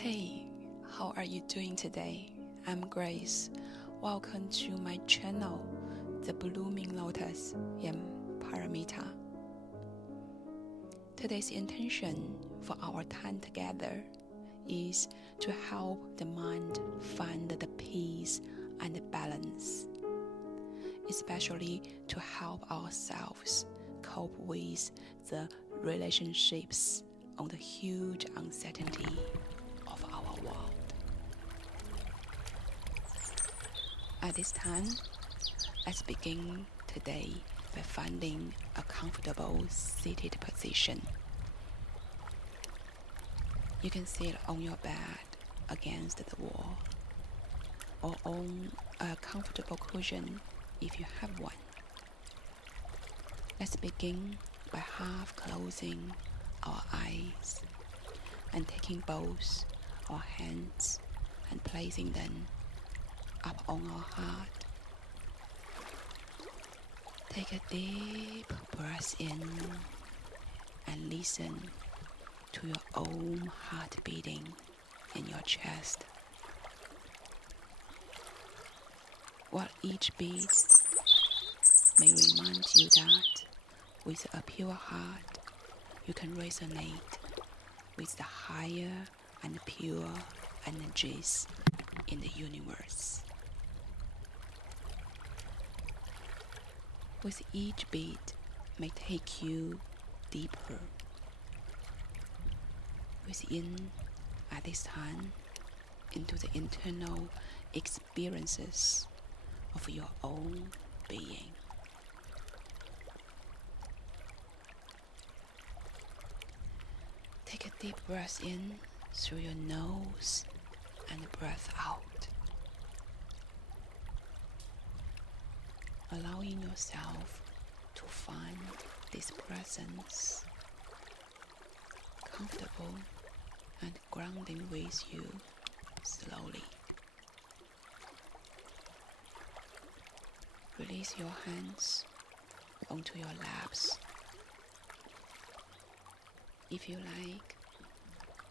Hey, how are you doing today? I'm Grace. Welcome to my channel, The Blooming Lotus in Paramita. Today's intention for our time together is to help the mind find the peace and balance, especially to help ourselves cope with the relationships on the huge uncertainty of our world. At this time, let's begin today by finding a comfortable seated position. You can sit on your bed against the wall or on a comfortable cushion if you have one. Let's begin by half closing our eyes and taking both our hands and placing them up on our heart. Take a deep breath in and listen to your own heart beating in your chest. While each beat may remind you that with a pure heart you can resonate with the higher and pure energies in the universe. With each beat may take you deeper within at this time into the internal experiences of your own being. Take a deep breath in through your nose and breath out, allowing yourself to find this presence comfortable and grounding with you slowly. Release your hands onto your laps. If you like,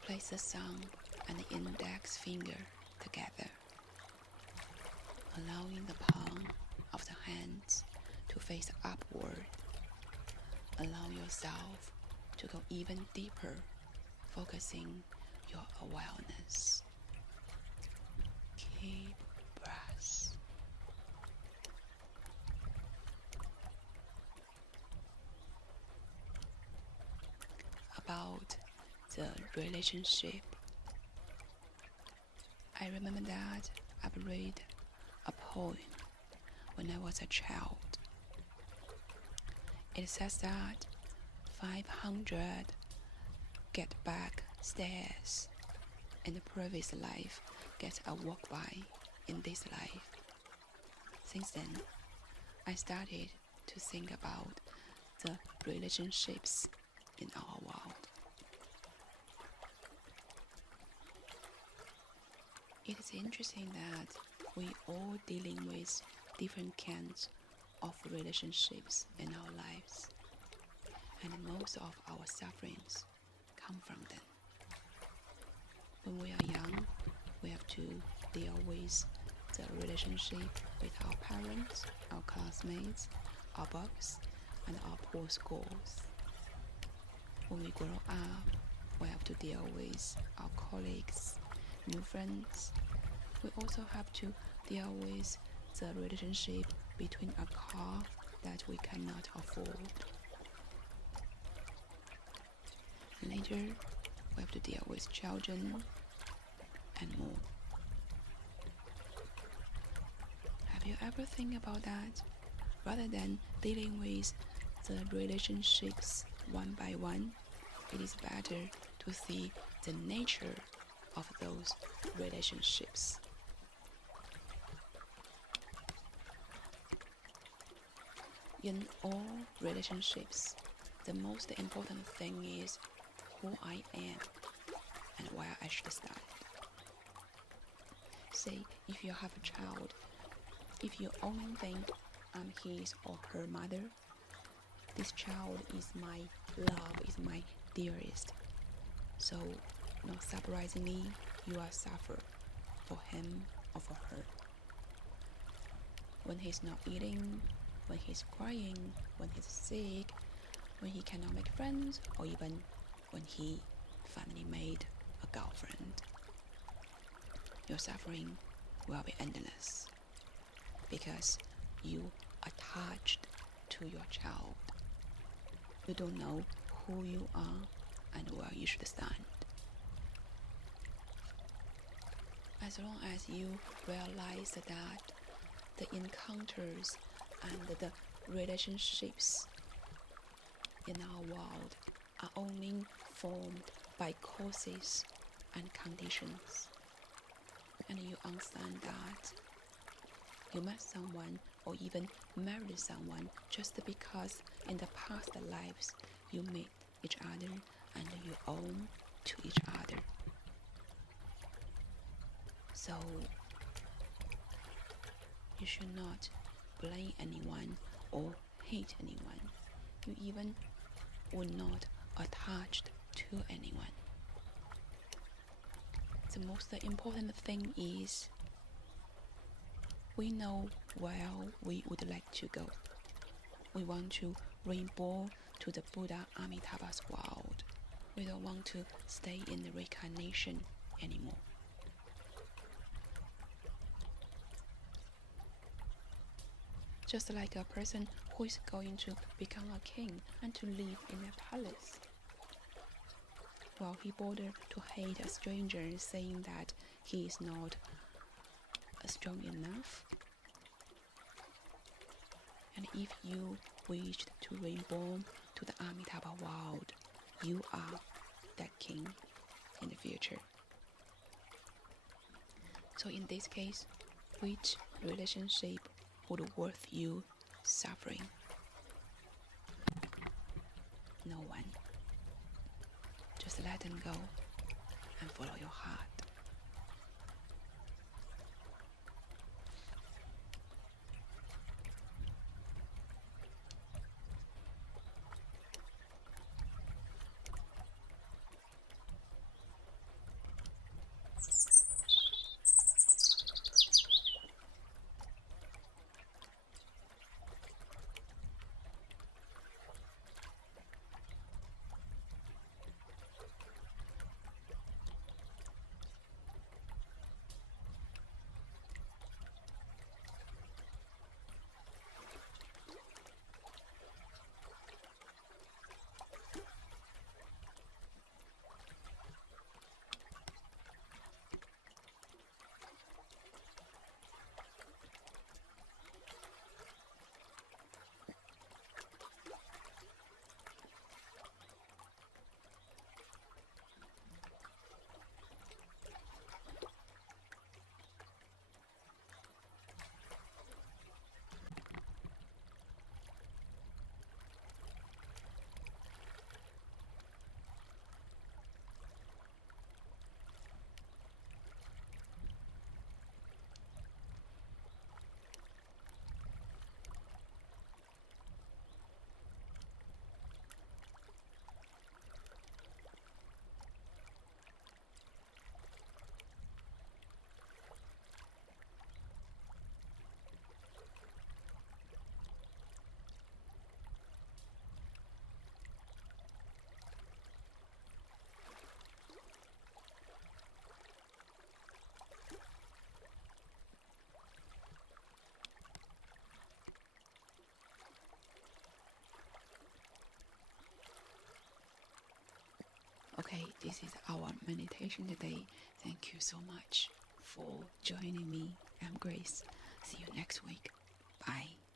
place the thumb and the index finger together, allowing the palm of the hands to face upward. Allow yourself to go even deeper, focusing your awareness. Keep breath. About the relationship, I remember that I've read a poem when I was a child. It says that 500 get back stairs in the previous life get a walk by in this life. Since then, I started to think about the relationships in our world. It is interesting that we all dealing with different kinds of relationships in our lives, and most of our sufferings come from them. When we are young, we have to deal with the relationship with our parents, our classmates, our books, and our poor schools. When we grow up, we have to deal with our colleagues, new friends. We also have to deal with the relationship between a car that we cannot afford. Later, we have to deal with children and more. Have you ever think about that? Rather than dealing with the relationships one by one, it is better to see the nature of those relationships. In all relationships, the most important thing is who I am and where I should start. Say, if you have a child, if you only think I'm his or her mother, this child is my love, is my dearest. So, not surprisingly, you are suffer for him or for her. When he's not eating, when he's crying, when he's sick, when he cannot make friends, or even when he finally made a girlfriend. Your suffering will be endless because you are attached to your child. You don't know who you are and where you should stand. As long as you realize that the encounters and the relationships in our world are only formed by causes and conditions, and you understand that you met someone or even married someone just because in the past lives you met each other and you owe to each other. So you should not blame anyone or hate anyone. You even would not attached to anyone. The most important thing is we know where we would like to go. We want to reborn to the Buddha Amitabha's world. We don't want to stay in the reincarnation anymore. Just like a person who is going to become a king and to live in a palace, while he bothered to hate a stranger saying that he is not strong enough. And if you wished to reborn to the Amitabha world, you are that king in the future. So in this case, which relationship would worth you suffering? No one. Just let them go and follow your heart. Okay, this is our meditation today. Thank you so much for joining me. I'm Grace. See you next week. Bye.